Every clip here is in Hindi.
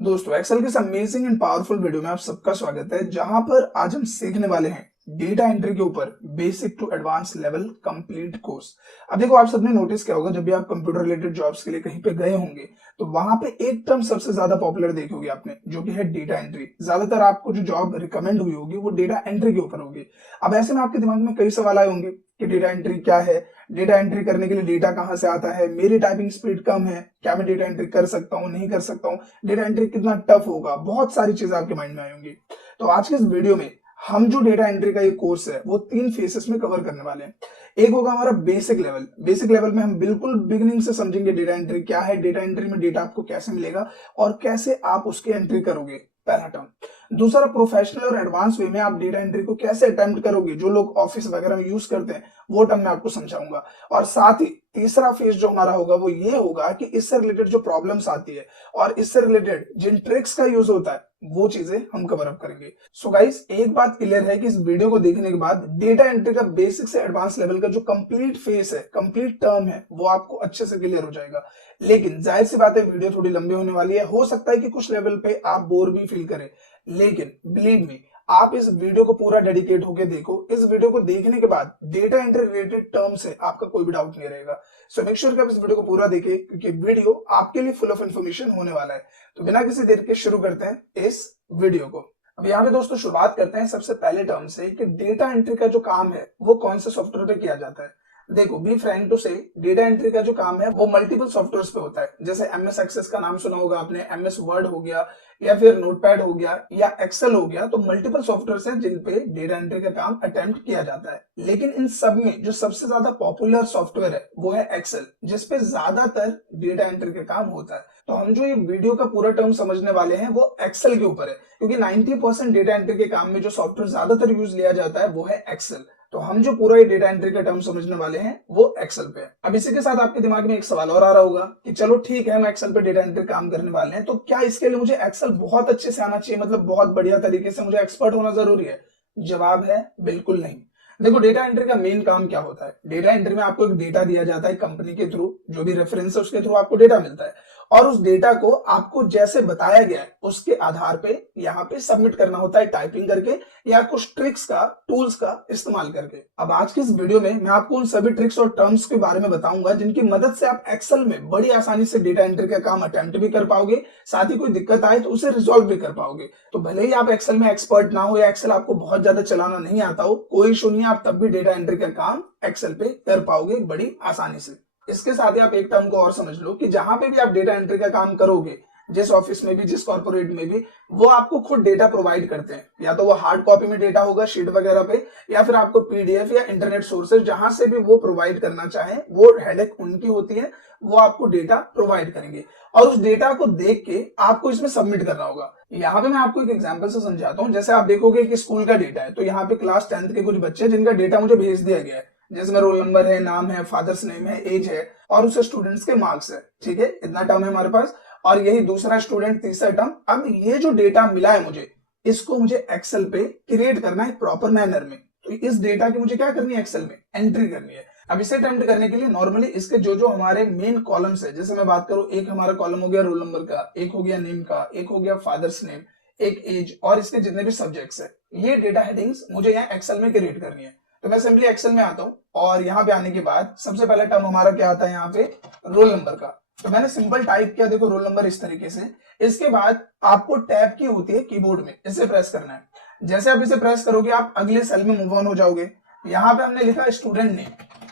दोस्तों एक्सेल के इस अमेजिंग एंड पावरफुल वीडियो में आप सबका स्वागत है, जहां पर आज हम सीखने वाले हैं डेटा एंट्री के ऊपर basic to advance level complete course. अब देखो, आप सबने नोटिस किया होगा, जब भी आप कंप्यूटर रिलेटेड जॉब्स के लिए कहीं पे गए होंगे तो वहां पे एक टर्म सबसे ज्यादा पॉपुलर देखी होगी आपने, जो कि है डेटा एंट्री। ज्यादातर आपको जो जॉब रिकमेंड हुई होगी वो डेटा एंट्री के ऊपर होगी। अब ऐसे में आपके दिमाग में कई सवाल आए होंगे कि डेटा एंट्री क्या है, डेटा एंट्री करने के लिए डेटा कहां से आता है, मेरी टाइपिंग स्पीड कम है, क्या मैं डेटा एंट्री कर सकता हूं, नहीं कर सकता हूं, डेटा एंट्री कितना टफ होगा, बहुत सारी चीजें आपके माइंड में आई होंगी। तो आज के इस वीडियो में हम जो डेटा एंट्री का ये कोर्स है वो 3 फेसेस में कवर करने वाले हैं। एक होगा हमारा बेसिक लेवल। बेसिक लेवल में हम बिल्कुल बिगिनिंग से समझेंगे डेटा एंट्री क्या है, डेटा एंट्री में डेटा आपको कैसे मिलेगा और कैसे आप उसकी एंट्री करोगे, पहला टर्म। दूसरा, प्रोफेशनल और एडवांस वे में आप डेटा एंट्री को कैसे अटेम्प्ट करोगे, जो लोग ऑफिस वगैरह में यूज करते हैं, वो टर्म मैं आपको समझाऊंगा। और साथ ही तीसरा फेज जो हमारा होगा वो ये होगा कि इससे रिलेटेड जो प्रॉब्लम्स आती है और इससे रिलेटेड जिन ट्रिक्स का यूज होता है वो चीजें हम कवर अप करेंगे। सो गाइस, एक बात क्लियर है कि इस वीडियो को देखने के बाद डेटा एंट्री का बेसिक से एडवांस लेवल का जो कंप्लीट फेस है, कंप्लीट टर्म है, वो आपको अच्छे से क्लियर हो जाएगा। लेकिन जाहिर सी बात है, वीडियो थोड़ी लंबी होने वाली है, हो सकता है कि कुछ लेवल पे आप बोर भी फील करें, लेकिन बिलीव मी, आप इस वीडियो को पूरा डेडिकेट होकर देखो। इस वीडियो को देखने के बाद डेटा एंट्री रिलेटेड टर्म से आपका कोई भी डाउट नहीं रहेगा। सो मेक श्योर कि आप इस वीडियो को पूरा देखें, क्योंकि वीडियो आपके लिए फुल ऑफ इन्फॉर्मेशन होने वाला है। तो बिना किसी देर के शुरू करते हैं इस वीडियो को। अब यहाँ पे दोस्तों शुरुआत करते हैं सबसे पहले टर्म से कि डेटा एंट्री का जो काम है वो कौन से सॉफ्टवेयर पे किया जाता है। देखो, बी फ्रैंक टू से, डेटा एंट्री का जो काम है वो मल्टीपल सॉफ्टवेयर्स पे होता है। जैसे एमएस एक्सेस का नाम सुना होगा आपने, एमएस वर्ड हो गया या फिर नोटपैड हो गया या एक्सेल हो गया। तो मल्टीपल सॉफ्टवेयर्स हैं जिन पे डेटा एंट्री का काम अटेम्प्ट किया जाता है। लेकिन इन सब में जो सबसे ज्यादा पॉपुलर सॉफ्टवेयर है वो है एक्सेल, जिसपे ज्यादातर डेटा एंट्री का काम होता है। तो हम जो ये वीडियो का पूरा टर्म समझने वाले हैं वो एक्सेल के ऊपर है, क्योंकि 90% डेटा एंट्री के काम में जो सॉफ्टवेयर ज्यादातर यूज लिया जाता है वो है एक्सेल। तो हम जो पूरा ये डेटा एंट्री का टर्म समझने वाले हैं वो एक्सेल पे है। अब इसी के साथ आपके दिमाग में एक सवाल और आ रहा होगा कि चलो ठीक है, हम एक्सेल पे डेटा एंट्री काम करने वाले हैं, तो क्या इसके लिए मुझे एक्सेल बहुत अच्छे से आना चाहिए, मतलब बहुत बढ़िया तरीके से मुझे एक्सपर्ट होना जरूरी है? जवाब है बिल्कुल नहीं। देखो, डेटा एंट्री का मेन काम क्या होता है? डेटा एंट्री में आपको एक डेटा दिया जाता है कंपनी के थ्रू, जो भी रेफरेंस है उसके थ्रू आपको डेटा मिलता है, और उस डेटा को आपको जैसे बताया गया है उसके आधार पे यहाँ पे सबमिट करना होता है, टाइपिंग करके या कुछ ट्रिक्स का, टूल्स का इस्तेमाल करके। अब आज की इस वीडियो में मैं आपको उन सभी ट्रिक्स और टर्म्स के बारे में बताऊंगा जिनकी मदद से आप एक्सेल में बड़ी आसानी से डेटा एंट्री का काम अटेम्प्ट भी कर पाओगे, साथ ही कोई दिक्कत आए तो उसे रिजॉल्व भी कर पाओगे। तो भले ही आप एक्सेल में एक्सपर्ट ना हो या एक्सेल आपको बहुत ज्यादा चलाना नहीं आता हो, कोई इशू नहीं है, आप तब भी डेटा एंट्री का काम एक्सेल पे कर पाओगे बड़ी आसानी से। इसके साथ ही आप एक टर्म को और समझ लो कि जहां पे भी आप डेटा एंट्री का काम करोगे, जिस ऑफिस में भी, जिस कॉर्पोरेट में भी, वो आपको खुद डेटा प्रोवाइड करते हैं। या तो वो हार्ड कॉपी में डेटा होगा शीट वगैरह पे, या फिर आपको पीडीएफ या इंटरनेट सोर्सेज, जहां से भी वो प्रोवाइड करना चाहें, वो हेडेक उनकी होती है, वो आपको डेटा प्रोवाइड करेंगे और उस डेटा को देख के आपको इसमें सबमिट करना होगा। यहाँ पे मैं आपको एक एग्जांपल से समझाता हूँ। जैसे आप देखोगे कि स्कूल का डेटा है, तो यहाँ पे क्लास 10th के कुछ बच्चे जिनका डेटा मुझे भेज दिया गया है, जिसमें रोल नंबर है, नाम है, फादर्स नेम है, एज है और उसे स्टूडेंट्स के मार्क्स है। ठीक है, इतना टर्म है हमारे पास, और यही दूसरा स्टूडेंट, तीसरा टर्म। अब ये जो डेटा मिला है मुझे, इसको मुझे एक्सेल पे क्रिएट करना है प्रॉपर मैनर में। तो इस डेटा की मुझे क्या करनी है, एक्सेल में एंट्री करनी है। अब इसे अटेम्प्ट करने के लिए नॉर्मली इसके जो जो हमारे मेन कॉलम्स है, जैसे मैं बात करूं, एक हमारा कॉलम हो गया रोल नंबर का, एक हो गया नेम का, एक हो गया फादर्स नेम, एक एज, और इसके जितने भी सब्जेक्ट्स है, ये डेटा हेडिंग्स मुझे यहाँ एक्सेल में क्रिएट करनी है। तो मैं सिंपली एक्सेल में आता हूं और यहाँ पे आने के बाद सबसे पहला टर्म हमारा क्या आता है, यहाँ पे रोल नंबर का। तो मैंने सिंपल टाइप किया, देखो रोल नंबर इस तरीके से। इसके बाद आपको टैब की होती है कीबोर्ड में, इसे प्रेस करना है। जैसे आप इसे प्रेस करोगे आप अगले सेल में मूव ऑन हो जाओगे। यहाँ पे हमने लिखा स्टूडेंट नेम,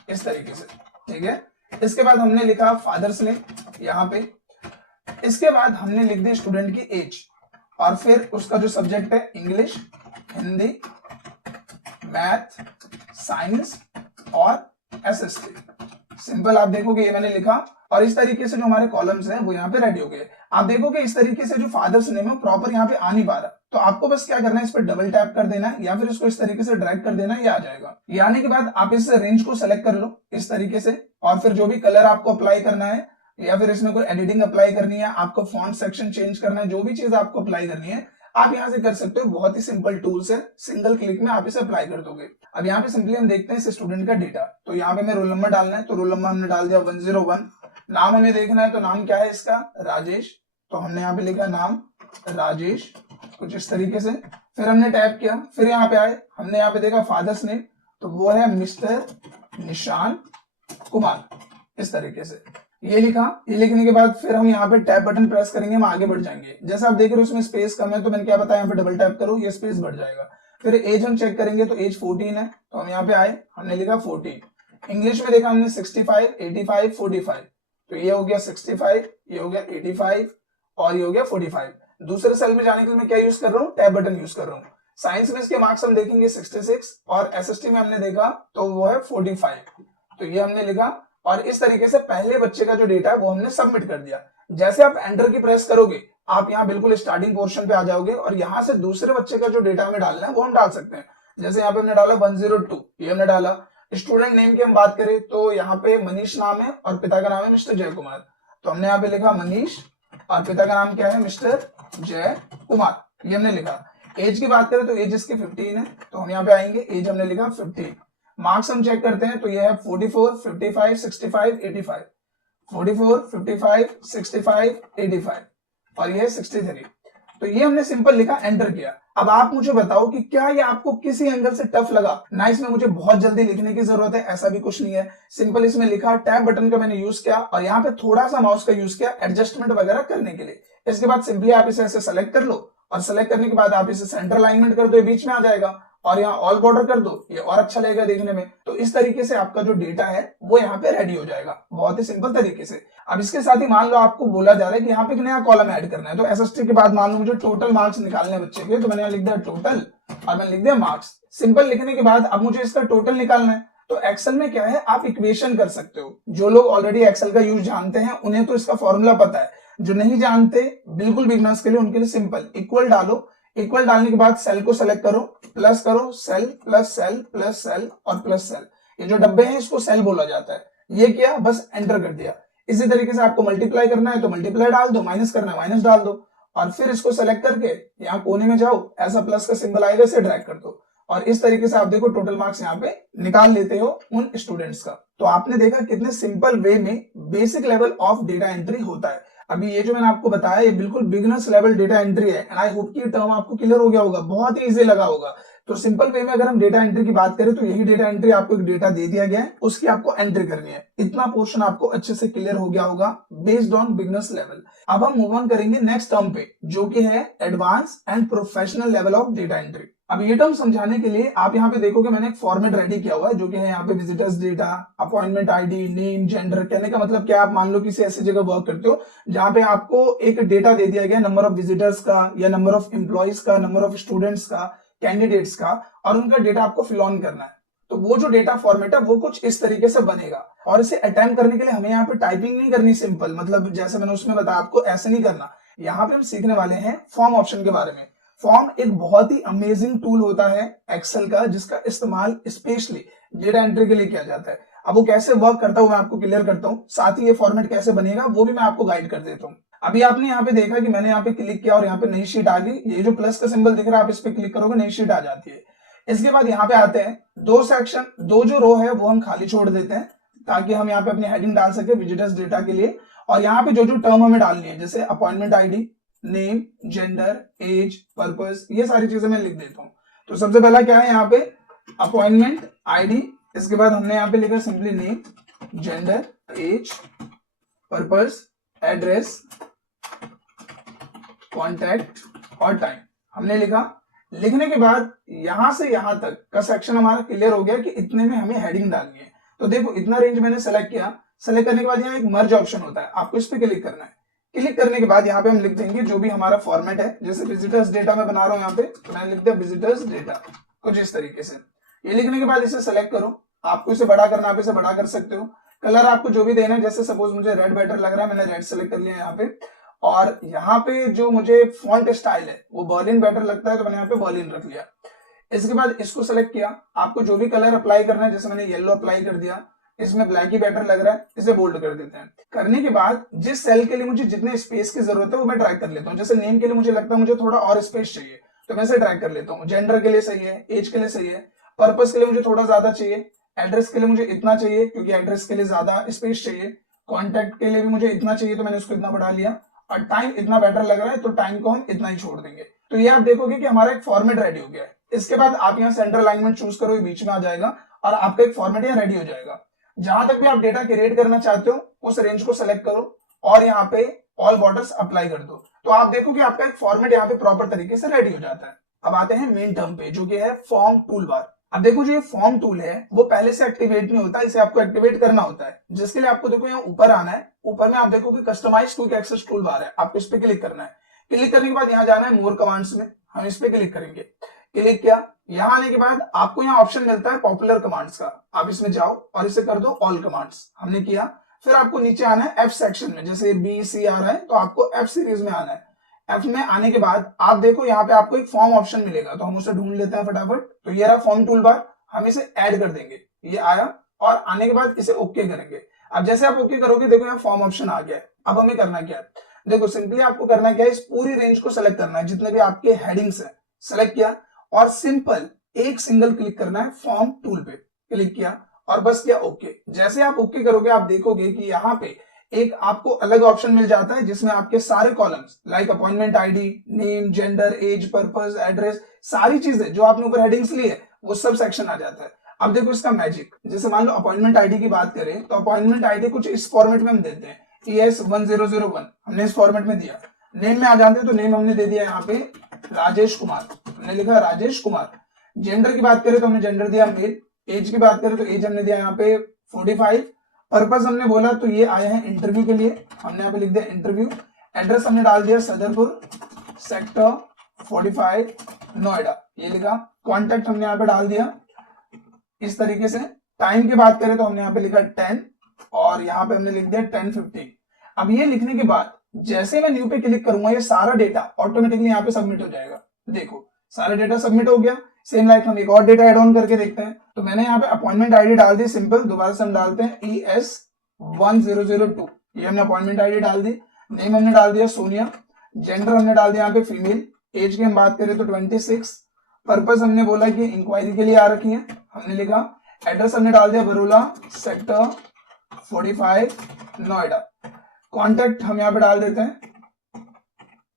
इस तरीके से। ठीक है, इसके बाद हमने लिखा फादर्स नेम यहाँ पे। इसके बाद हमने लिख दी स्टूडेंट की एज, और फिर उसका जो सब्जेक्ट है, इंग्लिश, हिंदी, मैथ, साइंस और एसएसटी। सिंपल आप देखोगे ये मैंने लिखा, और इस तरीके से जो हमारे कॉलम्स हैं वो यहाँ पे रेडी हो गए। आप देखोगे इस तरीके से जो फादर्स नेम है प्रॉपर यहाँ पे आ नहीं पा रहा, तो आपको बस क्या करना है, इस पर डबल टैप कर देना है या फिर इसको इस तरीके से ड्रैग कर देना है, ये आ जाएगा। ये आने के बाद आप इस रेंज को सेलेक्ट कर लो इस तरीके से, और फिर जो भी कलर आपको अप्लाई करना है या फिर इसमें कोई एडिटिंग अप्लाई करनी है, आपको फॉन्ट सेक्शन चेंज करना है, जो भी चीज आपको अप्लाई करनी है आप यहाँ से कर सकते हो। बहुत ही सिंपल टूल्स है, सिंगल क्लिक में आप इसे अप्लाई कर दोगे। अब यहाँ पे सिंपली हम देखते हैं इस स्टूडेंट का डेटा। तो यहाँ पे हमें रोल नंबर डालना है, तो रोल नंबर हमने डाल दिया 101। नाम हमें देखना है, तो नाम क्या है इसका, राजेश। तो हमने यहाँ पे लिखा नाम राजेश, कुछ इस तरीके से। फिर हमने टैप किया, फिर यहाँ पे आए, हमने यहाँ पे देखा फादर्स नेम, तो वो है मिस्टर निशान कुमार, इस तरीके से ये लिखा। ये लिखने के बाद फिर हम यहाँ पे टैप बटन प्रेस करेंगे, हम आगे बढ़ जाएंगे। जैसे आप देख रहे हो उसमें स्पेस कम है, तो मैंने क्या बताया, यहाँ पे डबल टैप करो, ये स्पेस बढ़ जाएगा। फिर एज हम चेक करेंगे, तो एज 14 है, तो हम यहाँ पे आए, हमने लिखा 14। इंग्लिश में देखा हमने 65, 85, 45, तो ये हो गया 65, ये हो गया 85 और ये हो गया 45। दूसरे सेल में जाने के लिए मैं क्या यूज कर रहा हूँ, टैब बटन यूज कर रहा हूँ। साइंस में इसके मार्क्स हम देखेंगे 66 और एसएसटी में हमने देखा तो वो है 45, तो ये हमने लिखा। और इस तरीके से पहले बच्चे का जो डेटा है वो हमने सबमिट कर दिया। जैसे आप एंटर की प्रेस करोगे, आप यहाँ बिल्कुल स्टार्टिंग पोर्शन पे आ जाओगे और यहाँ से दूसरे बच्चे का जो डेटा हमें डालना है वो हम डाल सकते हैं। जैसे यहाँ पे हमने डाला 102, ये हमने डाला। स्टूडेंट नेम की हम बात करें तो यहाँ पे मनीष नाम है और पिता का नाम है मिस्टर जय कुमार, तो हमने यहाँ पे लिखा मनीष और पिता का नाम क्या है, मिस्टर जय कुमार, ये हमने लिखा। एज की बात करें तो एज इसकी 15 है, तो हम यहाँ पे आएंगे, एज हमने लिखा 15। मार्क्स हम चेक करते हैं तो ये है 44, 55, 65, 85, 44, 55, 65, 85 और ये है 63। तो ये हमने सिंपल लिखा, एंटर किया। अब आप मुझे बताओ कि क्या ये आपको किसी एंगल से टफ लगा ना, इसमें मुझे बहुत जल्दी लिखने की जरूरत है, ऐसा भी कुछ नहीं है। सिंपल इसमें लिखा, टैब बटन का मैंने यूज किया और यहाँ पे थोड़ा सा माउस का यूज किया एडजस्टमेंट वगैरह करने के लिए। इसके बाद सिंपली आप इसे ऐसे सेलेक्ट कर लो और सेलेक्ट करने के बाद आप इसे सेंटर अलाइनमेंट कर दो, ये बीच में आ जाएगा और यहाँ ऑल बॉर्डर कर दो, ये और अच्छा लगेगा देखने में। तो इस तरीके से आपका जो डेटा है वो यहाँ पे रेडी हो जाएगा, बहुत ही सिंपल तरीके से। अब इसके साथ ही मान लो आपको बोला जा रहा है कि यहाँ पे एक नया कॉलम ऐड करना है, तो एसएसटी के बाद मान लो मुझे टोटल मार्क्स निकालने हैं बच्चे के, तो मैंने यहाँ लिख दिया टोटल और मैंने लिख दिया मार्क्स। सिंपल लिखने के बाद अब मुझे इसका टोटल निकालना है, तो एक्सेल में क्या है, आप इक्वेशन कर सकते हो। जो लोग ऑलरेडी एक्सेल का यूज जानते हैं उन्हें तो इसका फॉर्मूला पता है, जो नहीं जानते बिल्कुल बिगनर्स के लिए, उनके लिए सिंपल इक्वल डालो। इक्वल डालने के बाद सेल को सेलेक्ट करो, प्लस करो, cell plus cell plus cell और प्लस सेल, ये जो डब्बे हैं इसको सेल बोला जाता है। ये किया, बस एंटर कर दिया। इसी तरीके से आपको मल्टीप्लाई करना है तो मल्टीप्लाई डाल दो, माइनस करना है माइनस डाल दो और फिर इसको सेलेक्ट करके यहाँ कोने में जाओ, ऐसा प्लस का सिंबल आएगा, इसे ड्रैग कर दो और इस तरीके से आप देखो टोटल मार्क्स यहाँ पे निकाल लेते हो उन स्टूडेंट्स का। तो आपने देखा कितने सिंपल वे में basic level of data entry होता है। अभी ये जो मैंने आपको बताया ये बिल्कुल बिगिनर्स लेवल डेटा एंट्री है एंड आई होप कि ये टर्म आपको क्लियर हो गया होगा, बहुत ही इजी लगा होगा। तो सिंपल वे में अगर हम डेटा एंट्री की बात करें तो यही डेटा एंट्री, आपको एक डेटा दे दिया गया है, उसकी आपको एंट्री करनी है। इतना पोर्शन आपको अच्छे से क्लियर हो गया होगा बेस्ड ऑन बिगिनर्स लेवल। अब हम मूव ऑन करेंगे नेक्स्ट टर्म पे, जो कि है advance and professional level of data entry. अब ये टर्म समझाने के लिए आप यहाँ पे देखोगे मैंने एक फॉर्मेट रेडी किया हुआ है, जो कि है यहाँ पे visitors data, appointment ID, name, gender. कहने का मतलब क्या, आप मान लो किसी ऐसी जगह वर्क करते हो जहां पे आपको एक डेटा दे दिया गया, नंबर ऑफ विजिटर्स का या नंबर ऑफ एम्प्लॉइज का, नंबर ऑफ स्टूडेंट्स का, कैंडिडेट्स का, और उनका डेटा आपको फिल ऑन करना है। तो वो जो डेटा फॉर्मेट है वो कुछ इस तरीके से बनेगा और इसे अटेम्प्ट करने के लिए हमें यहाँ पे टाइपिंग नहीं करनी सिंपल, मतलब जैसे मैंने उसमें बताया आपको ऐसे नहीं करना। यहाँ पे हम सीखने वाले हैं फॉर्म ऑप्शन के बारे में। फॉर्म एक बहुत ही अमेजिंग टूल होता है एक्सेल का, जिसका इस्तेमाल स्पेशली डेटा एंट्री के लिए किया जाता है। अब वो कैसे वर्क करता है वो मैं आपको क्लियर करता हूँ, साथ ही ये फॉर्मेट कैसे बनेगा वो भी मैं आपको गाइड कर देता हूँ। अभी आपने यहाँ पे देखा कि मैंने यहाँ पे क्लिक किया और यहाँ पे नई शीट आ गई। ये जो प्लस का सिंबल दिख रहा है आप इस पे क्लिक करोगे नई शीट आ जाती है। इसके बाद यहाँ पे आते हैं दो सेक्शन, दो जो रो है वो हम खाली छोड़ देते हैं ताकि हम यहाँ पे अपनी हेडिंग डाल सके विजिटर्स डेटा के लिए। और यहाँ पे जो जो टर्म हमें डालनी है, जैसे appointment ID, name, gender, age, purpose, ये सारी चीजें मैं लिख देता हूँ। तो सबसे पहला क्या है यहाँ पे अपॉइंटमेंट आईडी, इसके बाद हमने यहाँ पे लिखा simply name, gender, age, purpose, address, contact और टाइम हमने लिखा। लिखने के बाद यहां से यहां तक का सेक्शन हमारा क्लियर हो गया कि इतने में हमें हेडिंग डालनी है। तो देखो इतना रेंज मैंने सेलेक्ट किया। सेलेक्ट करने के बाद यहाँ एक मर्ज ऑप्शन होता है, आपको इस पे क्लिक करना है। क्लिक करने के बाद यहाँ पे हम लिख देंगे जो भी हमारा फॉर्मेट है, जैसे विजिटर्स डेटा मैं बना रहा हूँ यहाँ पे, तो मैंने लिख दिया विजिटर्स डेटा कुछ इस तरीके से। ये लिखने के बाद इसे सेलेक्ट करो, आपको इसे बड़ा करना आप इसे बड़ा कर सकते हो। कलर आपको जो भी देना है, जैसे सपोज मुझे रेड बेटर लग रहा है, मैंने रेड सेलेक्ट कर लिया यहाँ पे। और यहाँ पे जो मुझे फॉन्ट स्टाइल है वो बर्लिन बेटर लगता है, तो मैंने यहाँ पे बर्लिन रख लिया। इसके बाद इसको सेलेक्ट किया, आपको जो भी कलर अप्लाई करना है, जैसे मैंने येलो अप्लाई कर दिया, इसमें ब्लैक ही बेटर लग रहा है, इसे बोल्ड कर देते हैं। करने के बाद जिस सेल के लिए मुझे जितने स्पेस की जरूरत है वो मैं ड्रैग कर लेता हूँ। जैसे नेम के लिए मुझे लगता है मुझे थोड़ा और स्पेस चाहिए, तो मैं इसे ड्रैग कर लेता हूँ। जेंडर के लिए सही है, एज के लिए सही है, पर्पस के लिए मुझे थोड़ा ज्यादा चाहिए, एड्रेस के लिए मुझे इतना चाहिए क्योंकि एड्रेस के लिए ज्यादा स्पेस चाहिए, कॉन्टैक्ट के लिए भी मुझे इतना चाहिए तो मैंने उसको इतना बढ़ा लिया, और टाइम इतना बेटर लग रहा है तो टाइम को हम इतना ही छोड़ देंगे। तो ये आप देखोगे कि हमारा एक फॉर्मेट रेडी हो गया है। इसके बाद आप यहाँ सेंटर अलाइनमेंट चूज करो, ये बीच में आ जाएगा और आपका एक फॉर्मेट यहाँ रेडी हो जाएगा। जहां तक भी आप डेटा क्रिएट करना चाहते हो उस रेंज को सेलेक्ट करो और यहाँ पे ऑल बॉर्डर्स अप्लाई कर दो, तो आप देखो कि आपका एक फॉर्मेट यहाँ पे प्रॉपर तरीके से रेडी हो जाता है। अब आते हैं मेन टर्म पे जो कि है फॉर्म टूल बार। अब देखो जो ये फॉर्म टूल है वो पहले से एक्टिवेट नहीं होता, इसे आपको एक्टिवेट करना होता है, जिसके लिए आपको देखो यहाँ ऊपर आना है। ऊपर में आप देखो कि customise quick access tool bar है, आपको इस पे क्लिक करना है। क्लिक करने के बाद यहाँ जाना है मोर कमांड्स में, हम इस पे क्लिक करेंगे। क्लिक किया, यहाँ आने के बाद आपको यहाँ ऑप्शन मिलता है पॉपुलर कमांड्स का, आप इसमें जाओ और इसे कर दो ऑल कमांड्स, हमने किया। फिर आपको नीचे आना है एफ सेक्शन में, जैसे बी सी आ रहा है तो आपको एफ सीरीज में आना है। एफ में आने के बाद आप देखो यहाँ पे आपको एक फॉर्म ऑप्शन मिलेगा, तो हम उसे ढूंढ लेते हैं फटाफट। तो ये रहा फॉर्म टूल बार, हम इसे ऐड कर देंगे, ये आया और आने के बाद इसे ओके करेंगे। अब जैसे आप ओके करोगे देखो यहाँ फॉर्म ऑप्शन आ गया है। अब हमें करना क्या है, देखो सिंपली आपको करना क्या है, इस पूरी रेंज को सेलेक्ट करना है, जितने भी आपके हेडिंग्स है सेलेक्ट किया और सिंपल एक सिंगल क्लिक करना है फॉर्म टूल पे, क्लिक किया और बस किया ओके। जैसे आप ओके करोगे आप देखोगे कि यहाँ पे एक आपको अलग ऑप्शन मिल जाता है जिसमें आपके सारे columns like appointment ID, name, gender, age, purpose, address, सारी चीजें जो आपने ऊपर हेडिंग्स ली है वो सब सेक्शन आ जाता है। अब देखो इसका मैजिक, जैसे मान लो अपॉइंटमेंट आईडी की बात करें तो अपॉइंटमेंट आईडी कुछ इस फॉर्मेट में हम देते हैं, ES1001 हमने इस फॉर्मेट में दिया। नेम में आ जाते हैं तो नेम हमने दे दिया यहाँ पे राजेश कुमार, हमने लिखा राजेश कुमार। जेंडर की बात करें तो हमने जेंडर दिया मेल। एज की बात करें तो एज हमने दिया यहाँ पे 45। पर्पस हमने बोला तो ये आए हैं इंटरव्यू के लिए, हमने यहाँ पे लिख दिया इंटरव्यू। एड्रेस हमने डाल दिया सदरपुर सेक्टर 45 नोएडा, ये लिखा। कॉन्टेक्ट हमने यहाँ पे डाल दिया इस तरीके से। टाइम की बात करें तो हमने यहाँ पे लिखा 10 और यहाँ पे हमने लिख दिया 10:15। अब ये लिखने के बाद जैसे मैं न्यू पे क्लिक करूंगा ये सारा डेटा ऑटोमेटिकली यहाँ पे सबमिट हो जाएगा। देखो सारा डेटा सबमिट हो गया। सेम लाइक हम एक और डेटा एड ऑन करके देखते हैं। तो मैंने यहाँ पे अपॉइंटमेंट आईडी डाल दी सिंपल, दोबारा से हम डालते हैं ES1002, ये हमने अपॉइंटमेंट आईडी डाल दी। नेम हमने डाल दिया सोनिया। जेंडर हमने डाल दिया यहाँ पे फीमेल। एज की हम बात करें तो 26। पर्पस हमने बोला कि इंक्वायरी के लिए आ रखी है, हमने लिखा। एड्रेस हमने डाल दिया बरोला सेक्टर 45 नोएडा। कॉन्टेक्ट हम यहाँ पे डाल देते हैं,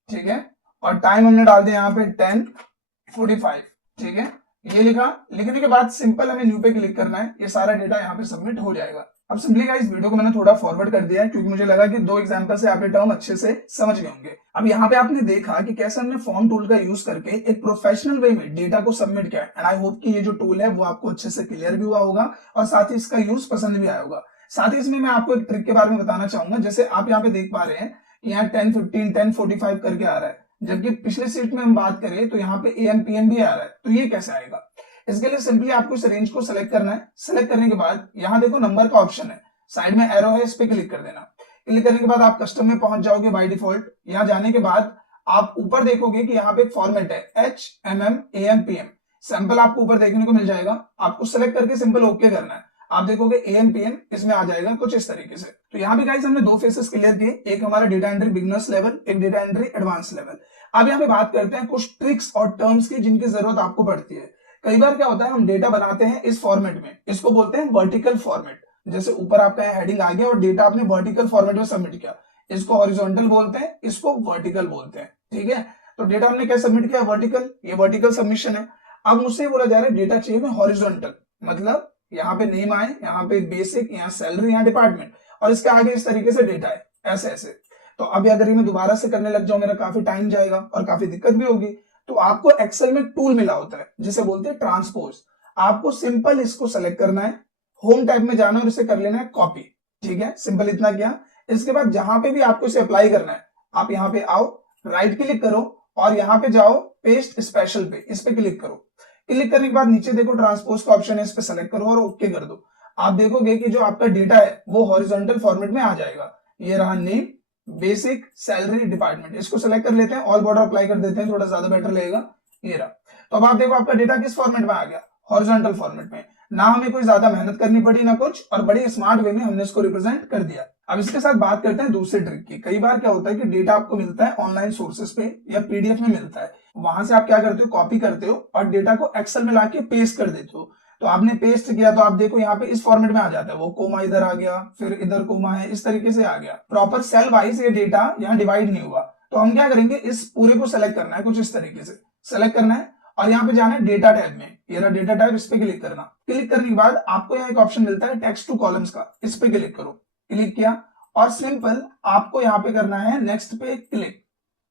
ठीक है। और टाइम हमने डाल दिया यहाँ पे 10:45, ठीक है। ये लिखा। लिखने के बाद सिंपल हमें न्यू पे क्लिक करना है, ये सारा डेटा यहाँ पे सबमिट हो जाएगा। अब सिंपली गाइस वीडियो को मैंने थोड़ा फॉरवर्ड कर दिया है क्योंकि मुझे लगा कि 2 एग्जांपल से आप ये टर्म अच्छे से समझ गए होंगे। अब यहाँ पे आपने देखा कि कैसे हमने फॉर्म टूल का यूज करके एक प्रोफेशनल वे में डेटा को सबमिट किया एंड आई होप कि ये जो टूल है वो आपको अच्छे से क्लियर भी हुआ होगा और साथ ही इसका यूज पसंद भी आया होगा। साथ ही इसमें मैं आपको एक ट्रिक के बारे में बताना चाहूंगा। जैसे आप यहाँ पे देख पा रहे हैं यहाँ 10:15 10:45 करके आ रहा है, जबकि पिछले सीट में हम बात करें तो यहाँ पे AM PM भी आ रहा है। तो ये कैसे आएगा, इसके लिए सिंपली आपको इस रेंज को सिलेक्ट करना है। सिलेक्ट करने के बाद यहाँ देखो नंबर का ऑप्शन है, साइड में एरो है, इस पे क्लिक कर देना। क्लिक करने के बाद आप कस्टम में पहुंच जाओगे बाय डिफॉल्ट। यहाँ जाने के बाद आप ऊपर देखोगे कि यहाँ पे एक फॉर्मेट है HMM AM PM। सैंपल आपको ऊपर देखने को मिल जाएगा, आपको सिलेक्ट करके सिंपल ओके करना है। आप देखोगे AM PM इसमें आ जाएगा कुछ इस तरीके से। तो यहाँ पे गाइस हमने 2 फेसेस क्लियर किए, एक हमारा डेटा एंट्री बिगिनर्स लेवल, एक डेटा एंट्री एडवांस लेवल। अब यहाँ पे बात करते हैं कुछ ट्रिक्स और टर्म्स की जिनकी जरूरत आपको पड़ती है। कई बार क्या होता है हम डेटा बनाते हैं इस फॉर्मेट में, इसको बोलते हैं वर्टिकल फॉर्मेट। जैसे ऊपर आपका हेडिंग आ गया और डेटा आपने वर्टिकल फॉर्मेट में सबमिट किया, इसको हॉरिजॉन्टल बोलते हैं, इसको वर्टिकल बोलते हैं, ठीक है। तो डेटा हमने क्या सबमिट किया, वर्टिकल, ये वर्टिकल सबमिशन है। अब मुझसे बोला जा रहा है डेटा चाहिए हॉरिजॉन्टल, मतलब यहाँ पे नेम आए, यहाँ पे बेसिक, यहाँ सैलरी, यहाँ डिपार्टमेंट और इसके आगे इस तरीके से डेटा है ऐसे ऐसे। तो अभी अगर मैं दोबारा से करने लग जाऊं मेरा काफी टाइम जाएगा और काफी दिक्कत भी होगी। तो आपको एक्सेल में टूल मिला होता है जिसे बोलते हैं ट्रांसपोज। आपको सिंपल इसको सेलेक्ट करना है, होम टैब में जाना और इसे कर लेना है कॉपी, ठीक है। सिंपल इतना किया। इसके बाद जहां पे भी आपको इसे अप्लाई करना है आप यहाँ पे आओ, राइट क्लिक करो और यहाँ पे जाओ पेस्ट स्पेशल पे, इस पे क्लिक करो। क्लिक करने के बाद नीचे देखो ट्रांसपोज का ऑप्शन है, इस पे सेलेक्ट करो और ओके कर दो। आप देखोगे कि जो आपका डेटा है वो हॉरिजॉन्टल फॉर्मेट में आ जाएगा। ये रहा नेम, बेसिक, सैलरी, डिपार्टमेंट, इसको सेलेक्ट कर लेते हैं, ऑल बॉर्डर अप्लाई कर देते हैं, थोड़ा ज्यादा बेटर लगेगा। ये रहा। तो अब आप देखो आपका डेटा किस फॉर्मेट में आ गया, हॉरिजॉन्टल फॉर्मेट में। ना हमें कोई ज्यादा मेहनत करनी पड़ी ना कुछ, और बड़ी स्मार्ट वे में हमने इसको रिप्रेजेंट कर दिया। अब इसके साथ बात करते हैं दूसरे ट्रिक की। कई बार क्या होता है कि डेटा आपको मिलता है ऑनलाइन सोर्सेस पे या PDF में मिलता है, वहां से आप क्या करते हो, कॉपी करते हो और डेटा को एक्सेल में लाके पेस्ट कर देते हो। तो आपने पेस्ट किया तो आप देखो यहाँ पे इस फॉर्मेट में आ जाता है, वो कोमा इधर आ गया, फिर इधर कोमा है, इस तरीके से आ गया। प्रॉपर सेल वाइज ये डेटा यहाँ डिवाइड नहीं हुआ। तो हम क्या करेंगे, इस पूरे को सेलेक्ट करना है, कुछ इस तरीके से सेलेक्ट करना है और यहाँ पे जाना है डेटा टैब में। ये रहा डेटा टैब, इस पे क्लिक करना। क्लिक करने के बाद आपको यहाँ एक ऑप्शन मिलता है टेक्स्ट टू कॉलम्स का, इस पे क्लिक करो। क्लिक किया और सिंपल आपको यहाँ पे करना है नेक्स्ट पे क्लिक।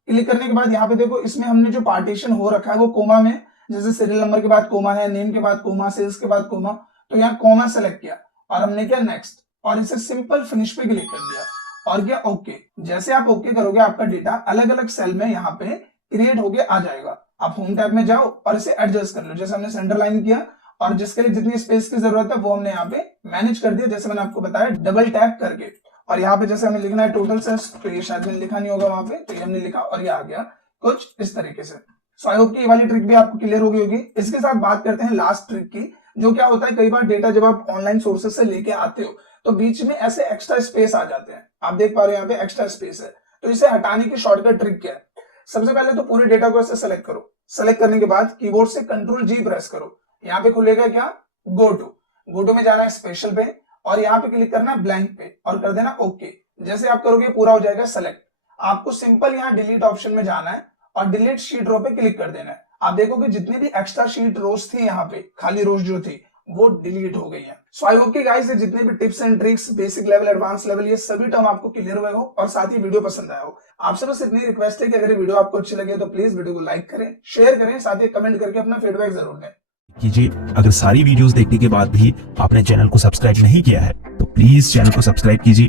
क्लिक करने के बाद यहाँ पे देखो, इसमें हमने जो पार्टीशन हो रखा है वो कोमा में, जैसे सीरियल नंबर के बाद कोमा है, नेम के बाद कोमा, सेल्स के बाद कोमा, तो यहाँ कोमा सेलेक्ट किया और हमने किया नेक्स्ट और इसे सिंपल फिनिश पे क्लिक कर दिया और क्या ओके। जैसे आप ओके करोगे आपका डेटा अलग अलग सेल में यहाँ पे क्रिएट होके आ जाएगा। आप होम टैब में जाओ और इसे एडजस्ट कर लो, जैसे हमने सेंटर लाइन किया और जिसके लिए जितनी स्पेस की जरूरत है वो हमने यहाँ पे मैनेज कर दिया, जैसे मैंने आपको बताया डबल टैप करके। और यहाँ पे जैसे हमें लिखना है टोटल सेल्स, तो ये शायद मैंने लिखा नहीं होगा वहां पे, तो ये हमने लिखा और ये आ गया कुछ इस तरीके से। सो आई होप कि ये वाली ट्रिक भी आपको क्लियर हो गई होगी। इसके साथ बात करते हैं लास्ट ट्रिक की, जो क्या होता है कई बार डेटा जब आप ऑनलाइन सोर्सेज से लेके आते हो तो बीच में ऐसे एक्स्ट्रा स्पेस आ जाते हैं। आप देख पा रहे हो यहाँ पे एक्स्ट्रा स्पेस है, तो इसे हटाने की शॉर्टकट ट्रिक क्या है। सबसे पहले तो पूरे डेटा को ऐसे सेलेक्ट करो। सेलेक्ट करने के बाद कीबोर्ड से कंट्रोल जी प्रेस करो। यहाँ पे खुलेगा क्या, गो टू में जाना है स्पेशल पे और यहाँ पे क्लिक करना है ब्लैंक पे और कर देना ओके। जैसे आप करोगे पूरा हो जाएगा सेलेक्ट। आपको सिंपल यहाँ डिलीट ऑप्शन में जाना है और डिलीट शीट रो पे क्लिक कर देना है। आप देखोगे जितनी भी एक्स्ट्रा शीट रोज थी, यहाँ पे खाली रोज जो थी वो डिलीट हो गई है। सो आई होप कि गाइस ये जितने भी tips and tricks, basic level, advance level, ये सभी टर्म आपको क्लियर हुए हो और साथ ही वीडियो पसंद आया हो। आपसे बस इतनी रिक्वेस्ट है कि अगर वीडियो आपको अच्छी लगे तो प्लीज वीडियो को लाइक करें, शेयर करें, साथ ही कमेंट करके अपना फीडबैक जरूर दें कीजिए। अगर सारी वीडियोस देखने के बाद भी आपने चैनल को सब्सक्राइब नहीं किया है तो प्लीज चैनल को सब्सक्राइब कीजिए।